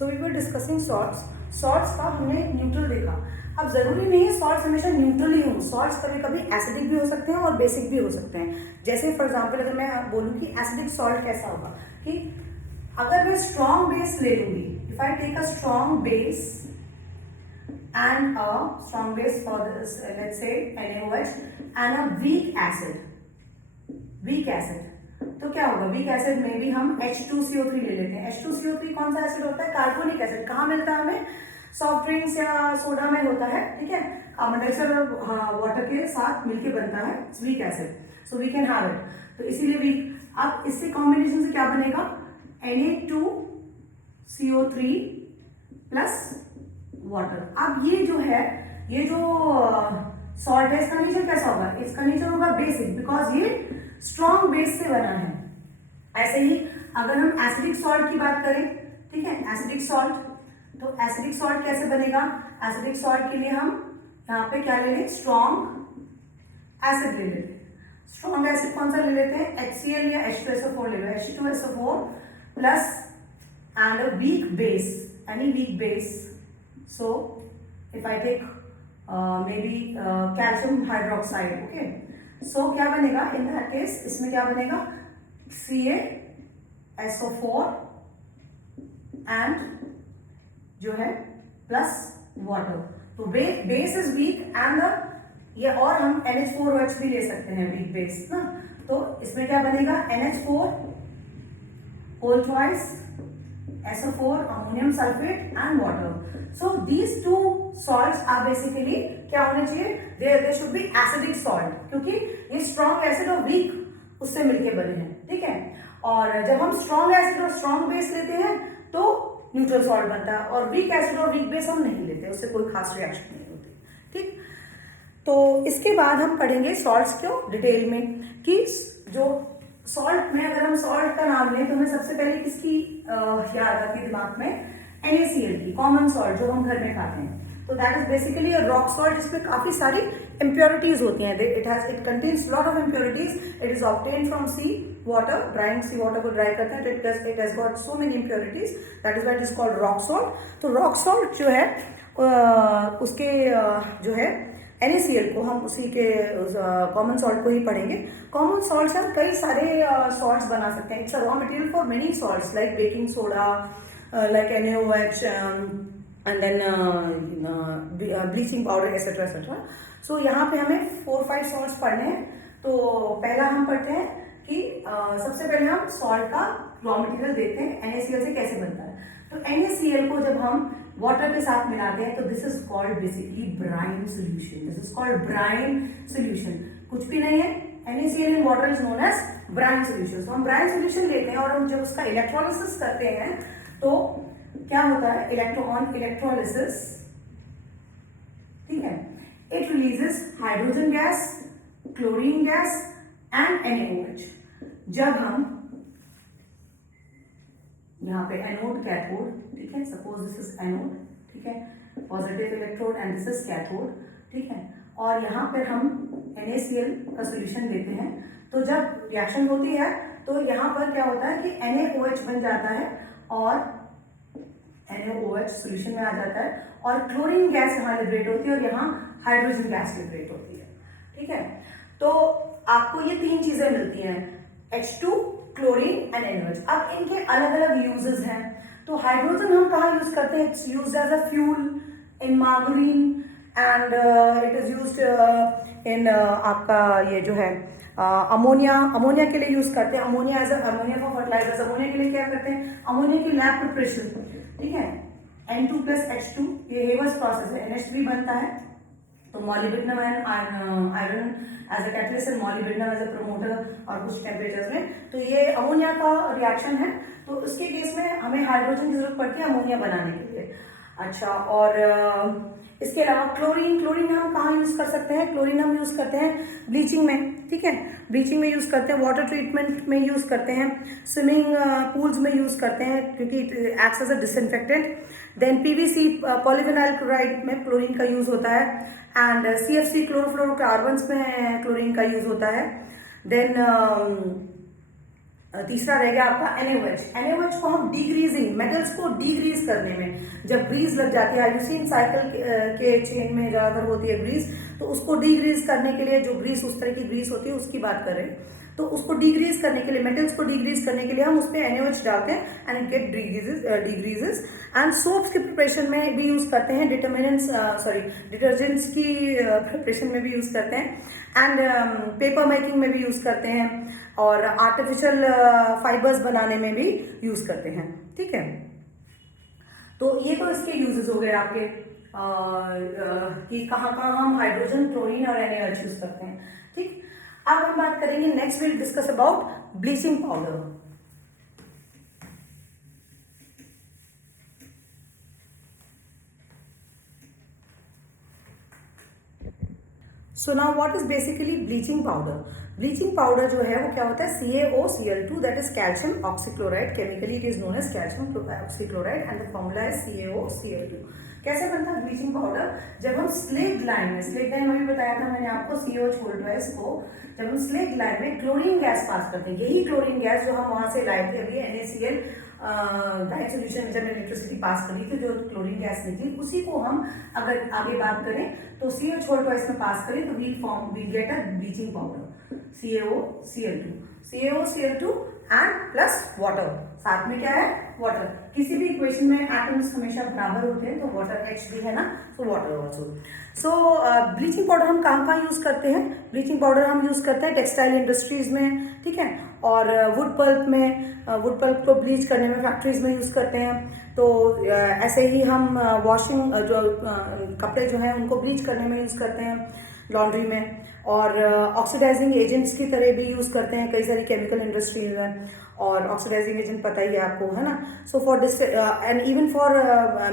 So we were discussing salts. Salts का हमने neutral देखा। अब जरूरी नहीं है सॉल्ट्स हमेशा न्यूट्रल ही हो, सॉल्ट्स कभी कभी एसिडिक भी हो सकते हैं और बेसिक भी हो सकते हैं। जैसे फॉर एग्जाम्पल अगर मैं बोलूँ कि एसिडिक सॉल्ट कैसा होगा, कि अगर मैं स्ट्रॉन्ग बेस ले लूंगी, if I take a strong base and a strong base for this, let's say NaOH and a weak acid, तो क्या होगा, वीक एसिड में भी हम H2CO3 ले लेते हैं। H2CO3 कौन सा एसिड होता है, कार्बोनिक एसिड। कहाँ मिलता है हमें, सॉफ्ट ड्रिंक्स या सोडा में होता है, ठीक है, कार्बन डाइऑक्साइड और वाटर के साथ मिलके बनता है weak acid, so we can have it, तो इसीलिए वीक। अब इससे कॉम्बिनेशन से क्या बनेगा, Na2CO3 प्लस वाटर। अब ये जो है, ये जो सॉल्ट है, इसका नेचर कैसा होगा, इसका नेचर होगा बेसिक, बिकॉज ये स्ट्रॉन्ग बेस से बना है। ऐसे ही अगर हम एसिडिक सॉल्ट की बात करें, ठीक है, एसिडिक सॉल्ट, तो एसिडिक सॉल्ट कैसे बनेगा, एसिडिक सॉल्ट के लिए हम यहाँ पे क्या ले लें, स्ट्रॉन्ग एसिड ले लेते हैं। स्ट्रॉन्ग एसिड कौन सा ले लेते हैं, HCl या H2SO4 ले लो, H2SO4 plus and a weak base, any weak base. So if I take maybe calcium hydroxide, okay, so क्या बनेगा in that case, इसमें क्या बनेगा, CaSO4 and जो है प्लस वाटर, तो बेस इज वीक एंड ये, और हम NH4OH भी ले सकते हैं वीक बेस ना, तो इसमें क्या बनेगा, NH4 whole twice SO4 ammonium sulfate and water. So these two salts are basically क्या होने चाहिए, they should be acidic salt, क्योंकि ये strong acid और weak उससे मिलके बने हैं, ठीक है। और जब हम strong acid और strong base लेते हैं तो न्यूट्रल सॉल्ट बनता है, और weak acid और weak base हम नहीं लेते, उससे कोई खास रिएक्शन नहीं होती, ठीक। तो इसके बाद हम पढ़ेंगे सॉल्ट्स को डिटेल में, कि जो सॉल्ट में, अगर हम सॉल्ट का नाम लें तो हमें सबसे पहले किसकी याद आती है दिमाग में, NaCl की, कॉमन सॉल्ट जो हम घर में खाते हैं। तो that is basically a rock salt, जिसमें काफी सारी इम्प्योरिटीज होती हैं। It contains lot of impurities. It is obtain from sea water, drying sea water को ड्राई करते हैं, तो it has got so many impurities, that is why it is called rock salt. तो रॉक सॉल्ट जो है उसके जो है NaCl को हम उसी के कॉमन सॉल्ट को ही पढ़ेंगे। कॉमन सॉल्ट हम कई सारे सॉल्ट्स बना सकते हैं। It's a raw material for many salts like baking soda, like NaOH and then bleaching powder etcetera etcetera. So यहाँ पे हमें 4-5 सॉल्ट्स पढ़ने हैं। तो पहला हम पढ़ते हैं कि सबसे पहले हम सॉल्ट का रॉ मटेरियल देखते हैं, NaCl से कैसे बनता है। तो NaCl को जब हम वाटर के साथ मिलाते हैं तो this is called basically brine solution. This is called brine solution, कुछ भी नहीं है, NaCl in water is known as brine solution. तो हम ब्राइन सोल्यूशन लेते हैं और हम जब उसका इलेक्ट्रोलिसिस करते हैं तो क्या होता है, इलेक्ट्रोलिसिस, ठीक है, it releases hydrogen gas, chlorine gas and NaOH। जब हम यहाँ पे एनोड कैथोड, ठीक है, सपोज दिस इज एनोड, ठीक है, positive electrode and this is cathode, ठीक है, और यहाँ पर हम NaCl का सोल्यूशन लेते हैं। तो जब रिएक्शन होती है तो यहाँ पर क्या होता है कि NaOH बन जाता है और NaOH सोल्यूशन में आ जाता है, और क्लोरीन गैस यहाँ लिबरेट होती है और यहाँ हाइड्रोजन गैस लिबरेट होती है, ठीक है। तो आपको ये 3 चीजें मिलती हैं, H2, क्लोरीन एंड NaOH। अब इनके अलग अलग यूजेस हैं। तो हाइड्रोजन हम कहाँ यूज करते हैं, it's used as a fuel in margarine and it is used in आपका ये जो है अमोनिया के लिए यूज करते हैं। Ammonia for fertilisers. अमोनिया के लिए क्या करते हैं, अमोनिया की लैब प्रिपरेशन, ठीक है, N2+H2, ये हेवर्स प्रोसेस है, NH3 बनता है। तो molybdenum and iron as a catalyst and molybdenum as a promoter, और कुछ टेम्परेचर्स में। तो ये अमोनिया का रिएक्शन है। तो उसके केस में हमें हाइड्रोजन की जरूरत पड़ती है अमोनिया बनाने के लिए। अच्छा, और इसके अलावा क्लोरीन हम कहाँ यूज कर सकते हैं, क्लोरीन हम यूज करते हैं ब्लीचिंग में, ठीक है, ब्लीचिंग में यूज करते हैं, वाटर ट्रीटमेंट में यूज करते हैं, स्विमिंग पूल्स में यूज करते हैं क्योंकि it acts as a disinfectant. Then PVC polyvinyl chloride में क्लोरीन का यूज होता है, एंड CFC क्लोरोफ्लोरोकार्बन्स में क्लोरीन का यूज होता है। देन तीसरा रह गया आपका NaOH। NaOH को हम डीग्रीजिंग, मेटल्स को डीग्रीज करने में, जब ग्रीस लग जाती है, आयुसीन साइकिल के चेन में ज्यादातर होती है ग्रीस, तो उसको डीग्रीज करने के लिए, जो ग्रीस उस तरह की ग्रीस होती है उसकी बात कर रहे हैं, तो उसको डिग्रीज करने के लिए, मेटल्स को डिग्रीज करने के लिए हम उस पर NaOH डालते हैं and it get डिग्रीजेस। And soaps की प्रिपरेशन में भी यूज करते हैं, डिटर्जेंट्स की प्रिपरेशन में भी यूज करते हैं, एंड पेपर मेकिंग में भी यूज करते हैं, और आर्टिफिशियल फाइबर्स बनाने में भी यूज करते हैं। ठीक है, तो ये तो इसके यूजेस हो गए आपके कि कहाँ कहाँ हम हाइड्रोजन, क्लोरीन और NaOH यूज करते हैं। ठीक, अब हम बात करेंगे, next will discuss about bleaching powder. So now what is basically bleaching powder? Bleaching powder जो है वो क्या होता है, CaOCl2, that is calcium oxychloride. Chemically it is known as calcium oxychloride and the formula is CaOCl2। कैसे बनता है bleaching powder? जब हम स्लेट लाइन में, स्लेट लाइन में भी बताया था मैंने आपको, COH को जब हम स्लेट लाइन में क्लोरीन गैस पास करते हैं, यही क्लोरीन गैस जो हम वहां से लाए थे अभी NaCl डाइट सोल्यूशन में जब इलेक्ट्रिसिटी पास करी थी, जो क्लोरीन गैस निकली, उसी को हम अगर आगे बात करें तो COH में पास करें तो we get a bleaching powder, CaOCl2 and plus water. साथ में क्या है, वाटर। किसी भी इक्वेशन में एटम्स हमेशा बराबर होते हैं, तो वाटर H भी है ना, तो वाटर ऑल्सो। सो ब्लीचिंग पाउडर हम कहाँ कहाँ यूज करते हैं? ब्लीचिंग पाउडर हम यूज करते हैं टेक्सटाइल इंडस्ट्रीज में, ठीक है, और वुड पल्प में, वुड पल्प को ब्लीच करने में फैक्ट्रीज में यूज करते हैं। तो ऐसे ही हम वॉशिंग जो कपड़े जो हैं उनको ब्लीच करने में यूज करते हैं लॉन्ड्री में, और ऑक्सीडाइजिंग एजेंट्स की तरह भी यूज करते हैं कई सारी केमिकल इंडस्ट्रीज में, और ऑक्सीडाइजिंग एजेंट पता ही है आपको, है ना। So for and even for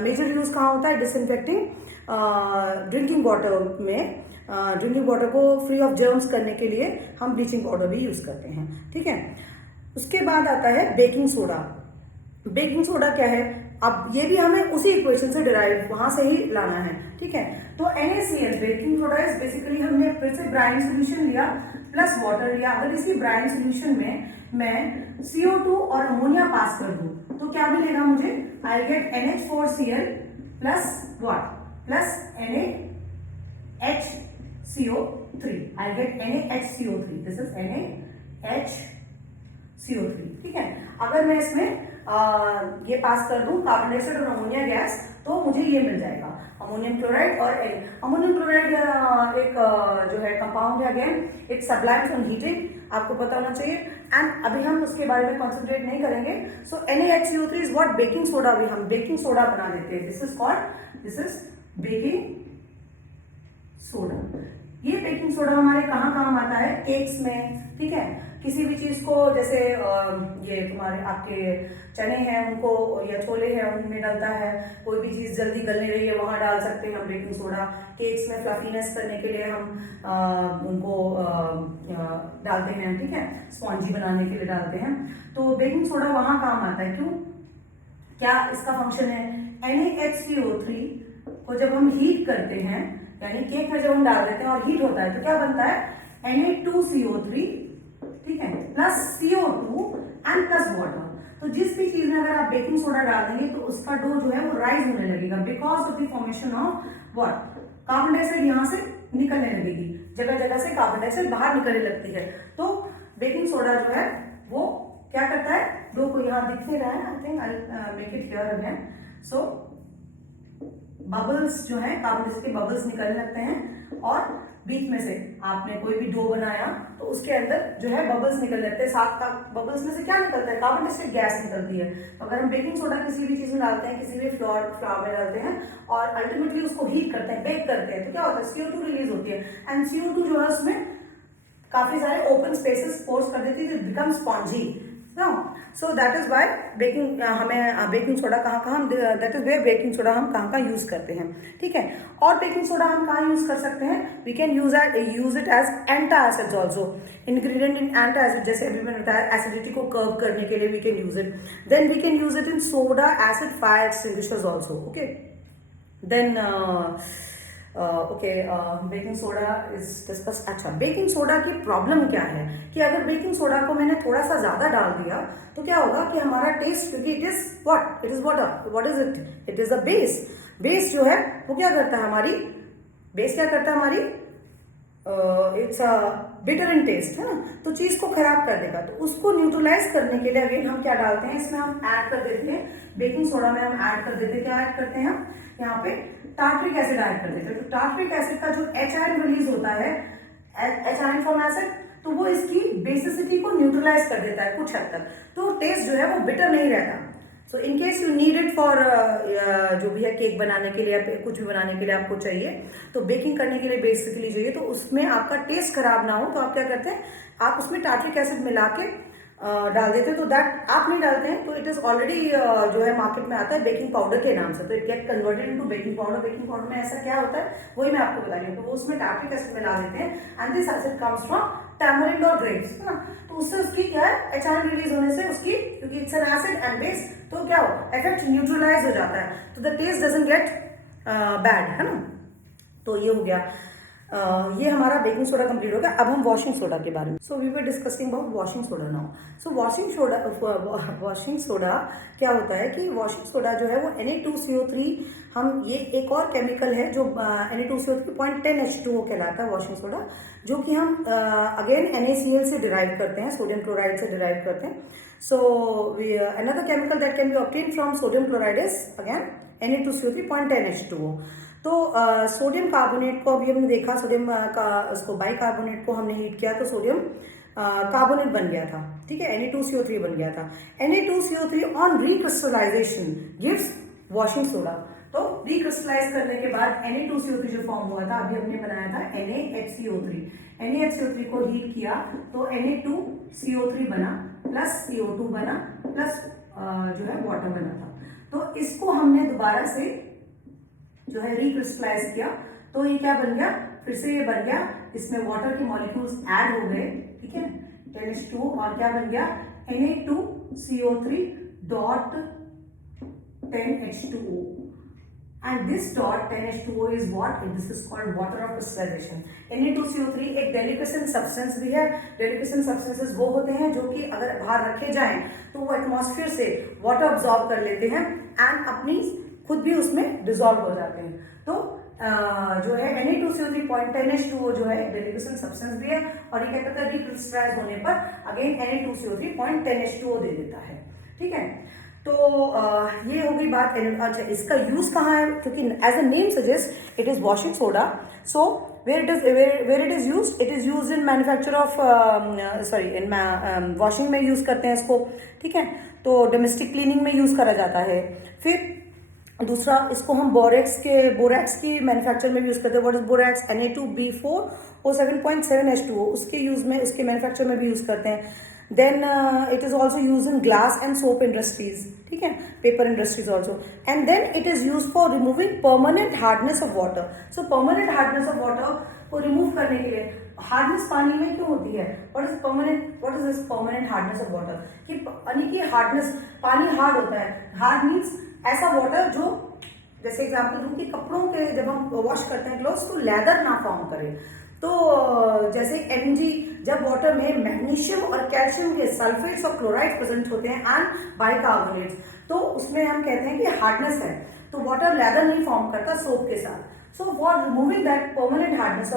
major use कहाँ होता है, डिसइंफेक्टिंग ड्रिंकिंग वाटर में, ड्रिंकिंग वाटर को फ्री ऑफ जर्म्स करने के लिए हम ब्लीचिंग पाउडर भी यूज करते हैं। ठीक है, उसके बाद आता है बेकिंग सोडा। बेकिंग सोडा क्या है? अब ये भी हमें उसी इक्वेशन से डिराइव वहां से ही लाना है। ठीक है, तो NaCl baking soda is basically, हमने फिर से ब्राइन सोल्यूशन लिया प्लस वाटर लिया। अगर इसी ब्राइन सोल्यूशन में मैं CO2 और अमोनिया पास कर दूं तो क्या मिलेगा मुझे? I get NH4Cl plus what, plus NaHCO3। I get NaHCO3, this is NaHCO3। ठीक है, अगर मैं इसमें ये पास कर दूं कार्बन डाइऑक्साइड और अमोनिया गैस, तो मुझे ये मिल जाएगा अमोनियम क्लोराइड और अमोनियम क्लोराइड एक जो है कंपाउंड है, अगेन इट सब्लाइम्स ऑन हीटिंग, आपको पता होना चाहिए। एंड अभी हम उसके बारे में कॉन्सेंट्रेट नहीं करेंगे। सो NaHCO3 is what, baking soda भी हम बेकिंग सोडा बना देते हैं। This is called, this is baking soda. ये बेकिंग सोडा हमारे कहाँ काम आता है? केक्स में, ठीक है, किसी भी चीज को, जैसे ये तुम्हारे आपके चने हैं उनको, या छोले हैं उनमें डलता है, कोई भी चीज जल्दी गल नहीं रही है वहां डाल सकते हैं हम बेकिंग सोडा। केक्स में फ्लफीनेस करने के लिए हम उनको डालते हैं, ठीक है, स्पॉन्जी बनाने के लिए डालते हैं। तो बेकिंग सोडा वहां काम आता है। क्यों? क्या इसका फंक्शन है? NaHCO3 को जब हम हीट करते हैं, यानी केक में जब हम डाल देते हैं और हीट होता है, तो क्या बनता है? Na2CO3, ठीक है, plus CO2 and plus water. तो जिस भी चीज में अगर आप बेकिंग सोडा डाल देंगे तो उसका डो जो है वो राइज होने लगेगा, because of the formation of what, carbon dioxide यहाँ से निकलने लगेगी, जगह जगह से कार्बन डाइऑक्साइड बाहर निकलने लगती है। तो बेकिंग सोडा जो है वो क्या करता है? डो को, यहाँ दिख नहीं रहा है, I think I make it here again. So bubbles जो है, कार्बन डाइऑक्साइड के बबल्स निकलने लगते हैं, और बीच में से आपने कोई भी डो बनाया तो उसके अंदर जो है बबल्स निकल जाते हैं। साथ का बबल्स में से क्या निकलता है? कार्बन डाइऑक्साइड गैस निकलती है। तो अगर हम बेकिंग सोडा किसी भी चीज में डालते हैं, किसी भी फ्लोर में डालते हैं और अल्टीमेटली उसको हीट करते हैं, बेक करते हैं, तो क्या होता है? CO2 रिलीज होती है, एंड CO2 जो है उसमें काफी सारे ओपन स्पेसेस फोर्स कर देती है, become spongy. So that is why baking, हमें बेकिंग सोडा कहाँ that is where baking soda हम कहाँ यूज करते हैं। ठीक है, और बेकिंग सोडा हम कहाँ यूज कर सकते हैं? We can use it as antacids also, ingredient in antacid. जैसे अभी मैंने बताया एसिडिटी को कर्व करने के लिए we can use it. Then we can use it in soda acid fire extinguishers also. Okay, then okay, baking soda is discuss. अच्छा, baking soda की प्रॉब्लम क्या है कि अगर बेकिंग सोडा को मैंने थोड़ा सा ज्यादा डाल दिया तो क्या होगा कि हमारा टेस्ट, क्योंकि it is what is it is a base. Base जो है वो क्या करता है, हमारी बेस क्या करता है, हमारी it's a bitter in taste, है ना, तो चीज को खराब कर देगा। तो उसको न्यूट्रलाइज करने के लिए अगेन हम क्या डालते हैं, इसमें हम ऐड कर देते हैं, बेकिंग सोडा में हम ऐड कर देते हैं, क्या ऐड करते हैं हम यहाँ पे, टार्ट्रिक एसिड ऐड कर देते हैं। तो टार्ट्रिक एसिड का जो एच आयन रिलीज होता है, एच आयन फ्रॉम एसिड, तो वो इसकी बेसिसिटी को न्यूट्रलाइज कर देता है कुछ हद तक, तो टेस्ट जो है वो बिटर नहीं रहता। So in case you need it for जो भी है केक बनाने के लिए या कुछ भी बनाने के लिए आपको चाहिए, तो बेकिंग करने के लिए बेसिकली चाहिए, तो उसमें आपका टेस्ट खराब ना हो तो आप क्या करते हैं, आप उसमें टार्ट्रिक एसिड मिला के डाल देते हैं। तो दैट आप नहीं डालते हैं तो इट इज ऑलरेडी जो है मार्केट में आता है बेकिंग पाउडर के नाम से, तो it get converted into baking powder. Baking powder में ऐसा क्या होता है वही मैं आपको बता रही हूँ, तो वो उसमें टार्ट्रिक एसिड मिला देते हैं, and this acid comes from tamarind और ग्रेप्स, है ना, तो उससे उसकी क्या है, एच आयन रिलीज होने से उसकी, क्योंकि it's an acid and base, तो क्या हो, इफेक्ट न्यूट्रलाइज हो जाता है, तो the taste doesn't get bad, है ना। तो ये हो गया, ये हमारा बेकिंग सोडा कंप्लीट हो गया। अब हम वॉशिंग सोडा के बारे में, so we were discussing about washing soda now. So washing soda क्या होता है कि वॉशिंग सोडा जो है वो Na2CO3, हम ये एक और केमिकल है जो Na2CO3.10H2O कहलाता है वॉशिंग सोडा, जो कि हम अगेन NaCl से डिराइव करते हैं, सोडियम क्लोराइड से डिराइव करते हैं। So another chemical that can B obtain from sodium chloride is again Na2CO3.10H2O। तो सोडियम कार्बोनेट को अभी हमने देखा, सोडियम का उसको बाइकार्बोनेट को हमने हीट किया तो सोडियम कार्बोनेट बन गया था, ठीक है, Na2CO3 बन गया था। Na2CO3 on recrystallisation gives washing soda. तो रिक्रिस्टलाइज करने के बाद Na2CO3 जो फॉर्म हुआ था, अभी हमने बनाया था NaHCO3। NaHCO3 को हीट किया तो Na2CO3 बना, प्लस CO2 बना, प्लस जो है वाटर बना था। तो इसको हमने दोबारा से जो है रिक्रिस्टलाइज किया, तो ये क्या बन गया, फिर से ये बन गया, इसमें वाटर के मॉलिक्यूल्स ऐड हो गए, ठीक है, 10H2O, और क्या बन गया, Na2CO3 dot 10H2O, and this dot 10H2O is what? This is called water of crystallization. Na2CO3 एक डेलिकेशन सब्सटेंस भी है। डेलिकेशन सब्सटेंसेस वो होते हैं जो कि अगर बाहर रखे जाएं तो वो एटमॉस्फेयर से वाटर ऑब्जॉर्ब कर लेते हैं एंड अपनी खुद भी उसमें डिसॉल्व हो जाते हैं। तो जो है Na2CO3.10H2O जो है डेलिकेशन सब्सटेंस भी है, और ये क्या करता है, रिक्रिस्टलाइज होने पर अगेन Na2CO3.10H2O दे देता है, ठीक है। तो ये हो गई बात। अच्छा, इसका यूज कहाँ है, क्योंकि as a name suggest it is washing soda, so where it is used, it is used in manufacture of in washing में यूज करते हैं इसको, ठीक है, तो डोमेस्टिक क्लीनिंग में यूज करा जाता है। फिर दूसरा, इसको हम बोरेक्स की मैन्युफैक्चर में यूज करते हैं। व्हाट इज बोरेक्स, Na2B4O7.7H2O, उसके यूज में, उसके मैन्युफैक्चर में भी यूज करते हैं। Then it is also use in glass and soap industries, ठीक है, paper industries also, and then it is use for removing permanent hardness of water. So permanent hardness of water को remove करने के लिए, hardness पानी में क्यों होती है, what is this permanent hardness of water, कि पानी की हार्डनेस, पानी हार्ड होता है, हार्ड मीन्स ऐसा वाटर जो, जैसे एग्जांपल दूं कि कपड़ों के जब हम वॉश करते हैं क्लोथ्स तो लेदर ना फॉर्म करे, तो जैसे Mg, जब वाटर में मैग्नीशियम और कैल्शियम के सल्फेट्स और क्लोराइड प्रेजेंट होते हैं एंड बाइकार्बोनेट्स, तो उसमें हम कहते हैं कि हार्डनेस है, तो वाटर लेदर नहीं फॉर्म करता सोप के साथ। So for removing that permanent hardness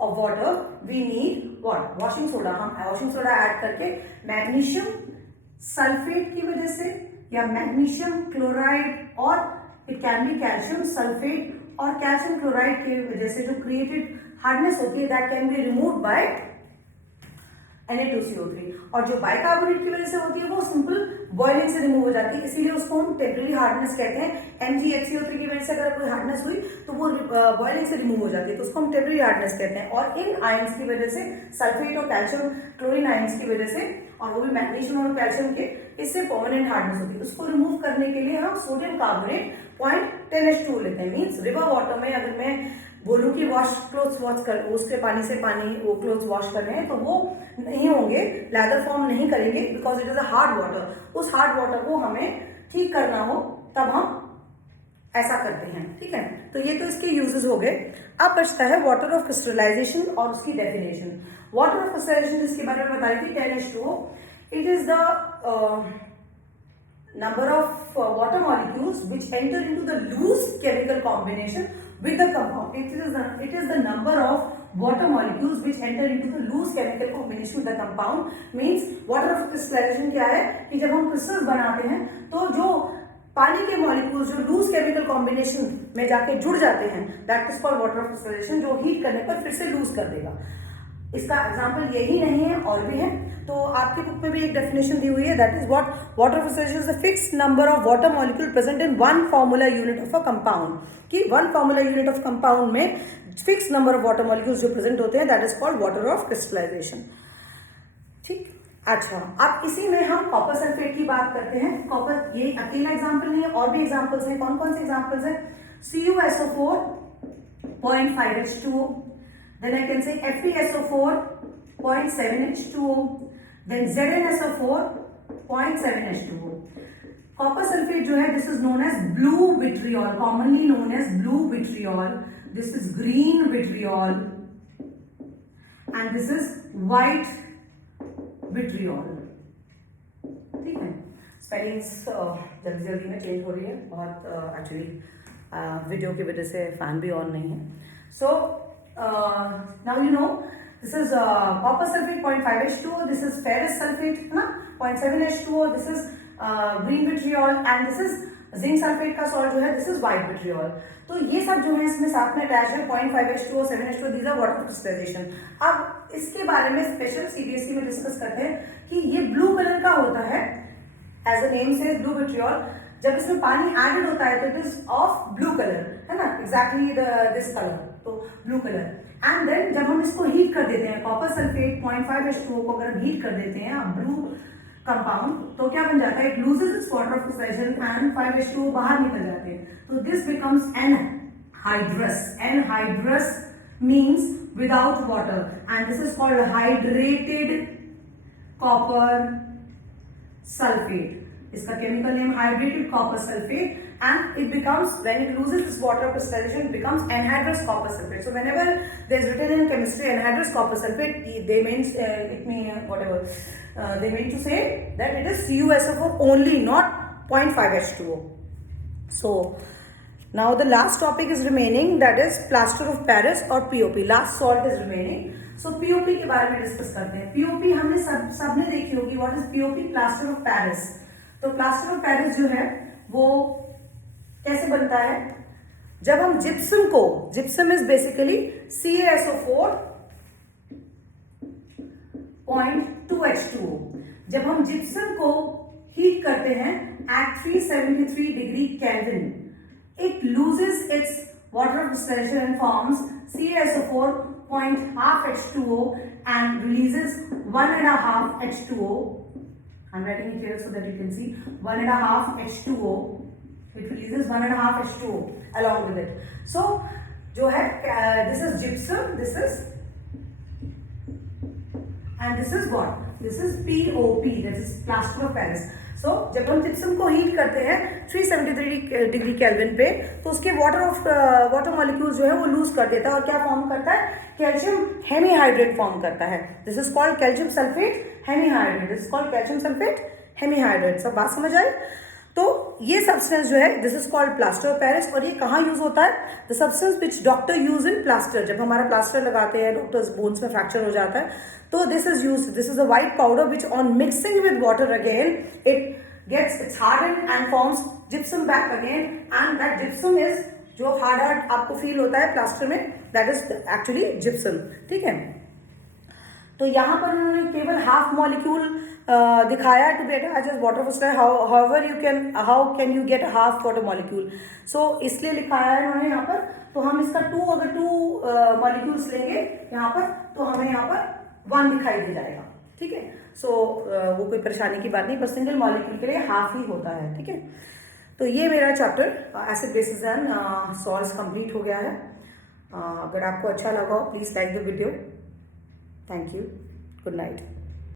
of water we need what, washing soda. हम वॉशिंग सोडा ऐड करके मैग्नीशियम सल्फेट की वजह से या मैग्नीशियम क्लोराइड, और it can be calcium sulphate और कैल्शियम क्लोराइड की वजह से जो क्रिएटेड हार्डनेस होती है, that can be removed by Na2CO3, और जो बाइकार्बोनेट की वजह से होती है वो सिंपल बॉइलिंग से रिमूव हो जाती है, इसीलिए उसको हम टेम्परेरी हार्डनेस कहते हैं। MgHCO3 की वजह से अगर कोई हार्डनेस हुई तो वो बॉइलिंग से रिमूव हो जाती है, तो उसको हम टेम्परेरी हार्डनेस कहते हैं। और इन आयंस की वजह से, सल्फेट और कैल्शियम क्लोरीन आयंस की वजह से, और वो भी मैग्नीशियम और कैल्शियम के, इससे परमानेंट हार्डनेस होती है। उसको रिमूव करने के लिए हम सोडियम कार्बोनेट 0.10H2O लेते हैं। मीन्स रिवर वाटर में अगर मैं बोलूं कि क्लोथ्स वॉश कर, उसके पानी से वो क्लोथ्स वॉश कर रहे हैं, तो वो नहीं होंगे, लेदर फॉर्म नहीं करेंगे, because it is a hard water. उस हार्ड वाटर को हमें ठीक करना हो तब हम ऐसा करते हैं, ठीक है। तो ये तो इसके यूजेस हो गए। अब बचता है वाटर ऑफ क्रिस्टलाइजेशन और उसकी डेफिनेशन। वाटर ऑफ क्रिस्टलाइजेशन जिसके बारे में बताई थी 10H2O, it is the number of water molecules which enter into the loose chemical combination with the compound. It is the number of water molecules which enter into the loose chemical combination with the compound. Means water of crystallization क्या है कि जब हम crystals बनाते हैं तो जो पानी के मॉलिक्यूल्स जो लूज केमिकल कॉम्बिनेशन में जाके जुड़ जाते हैं, that is called water of crystallisation, जो हीट करने पर फिर से लूज कर देगा। इसका एग्जाम्पल यही नहीं है, और भी है। तो आपकी बुक में भी एक डेफिनेशन दी हुई है, that is what water of crystallization is a fixed number of water molecule present in one formula unit of a compound. कि one formula unit of compound में fix number of water molecules जो present होते हैं, that is called water of crystallization. ठीक, अच्छा, अब इसी में हम कॉपर सल्फेट की बात करते हैं। कॉपर ये अकेला एग्जाम्पल नहीं है, और भी एग्जाम्पल्स हैं। कौन कौन से एग्जाम्पल्स हैं? CuSO4 0.5H2O, then I can say FeSO4 0.7H2O, then ZnSO4 0.7H2O. Copper sulphate जो है, this is known as blue vitriol, commonly known as blue vitriol, this is green vitriol, and this is white vitriol. ठीक है, spellings जल्दी जल्दी में change हो रही है बहुत, एक्चुअली वीडियो की वजह से फैन भी ऑन नहीं है। So now you know this is copper sulphate 0.5H2O, this is ferrous sulphate है ना 0.7H2O, this is green vitriol, and this is zinc sulphate का सॉल्ट जो है, दिस इज व्हाइट विट्रियोल। तो ये सब जो है इसमें साथ में अटैच है, 0.5H2O, 7H2O, these are water of crystallisation. अब इसके बारे में स्पेशल CBSE में डिस्कस करते हैं कि ये ब्लू कलर का होता है, एज अ नेम से ब्लू विट्रियोल। जब इसमें पानी एडेड होता है तो it is of blue colour, है ना, एग्जैक्टली दिस कलर, तो ब्लू कलर। एंड देन जब हम इसको हीट कर देते हैं, कॉपर सल्फेट 0.5H2O को अगर हम हीट कर देते हैं ब्लू कंपाउंड, तो क्या बन जाता है? It loses its water of crystallization and 5H2O बाहर निकल जाते हैं, तो this becomes anhydrous. Anhydrous means without water, and this is called hydrated copper sulphate. इसका chemical name hydrated copper sulphate, and it becomes, when it loses its water of crystallization, it becomes anhydrous copper sulfate. So whenever there is written in chemistry anhydrous copper sulfate, they means it means whatever they mean to say that it is CuSO4 only, not 0.5H2O. So now the last topic is remaining, that is plaster of Paris or POP. Last salt is remaining. So POP के बारे में discuss करते हैं। POP हमने सबने देखी होगी। What is POP? Plaster of Paris. तो प्लास्टर ऑफ पेरिस जो है वो कैसे बनता है? जब हम जिप्सम को, gypsum is basically CaSO4 0.2H2O, जब हम जिप्सम को हीट करते हैं at 373 degree kelvin, it loses its water of crystallization and forms CaSO4 0.5H2O and releases 1.5 H2O. I'm writing it here so that you can see 1.5 H2O. It releases 1.5 H2O along with it. So जो है this is gypsum, this is, and this is what? This is POP, that is plaster of Paris. So जब हम gypsum को heat करते हैं 373 degree kelvin पे, तो उसके वाटर मॉलिक्यूल्स जो है वो लूज कर देता है, और क्या फॉर्म करता है? कैल्शियम हेमीहाइड्रेट फॉर्म करता है। This is called calcium sulphate hemihydrate, this is called calcium sulphate hemihydrate. सब बात समझ आई? तो ये सब्सटेंस जो है, this is called plaster of Paris. और ये कहाँ यूज होता है? The substance which doctor use in plaster. जब हमारा प्लास्टर लगाते हैं, डॉक्टर्स बोन्स में फ्रैक्चर हो जाता है, तो this is use, this is a white powder which on mixing with water again it gets its harden and forms gypsum back again, and that gypsum is, जो hard आपको feel होता है plaster में, that is actually gypsum. ठीक है, तो यहाँ पर उन्होंने केवल हाफ मॉलिक्यूल दिखाया to be attached as water crystal. How can you get half water molecule? So इसलिए लिखाया है उन्होंने यहाँ पर। तो हम इसका अगर टू मॉलिक्यूल्स लेंगे यहाँ पर, तो हमें यहाँ पर 1 दिखाई दे जाएगा। ठीक है, सो वो कोई परेशानी की बात नहीं, पर सिंगल मॉलिक्यूल के लिए हाफ ही होता है। ठीक है, तो ये मेरा chapter acid basis and salts complete हो गया है। अगर आपको अच्छा लगा हो, please like the video. Thank you, good night.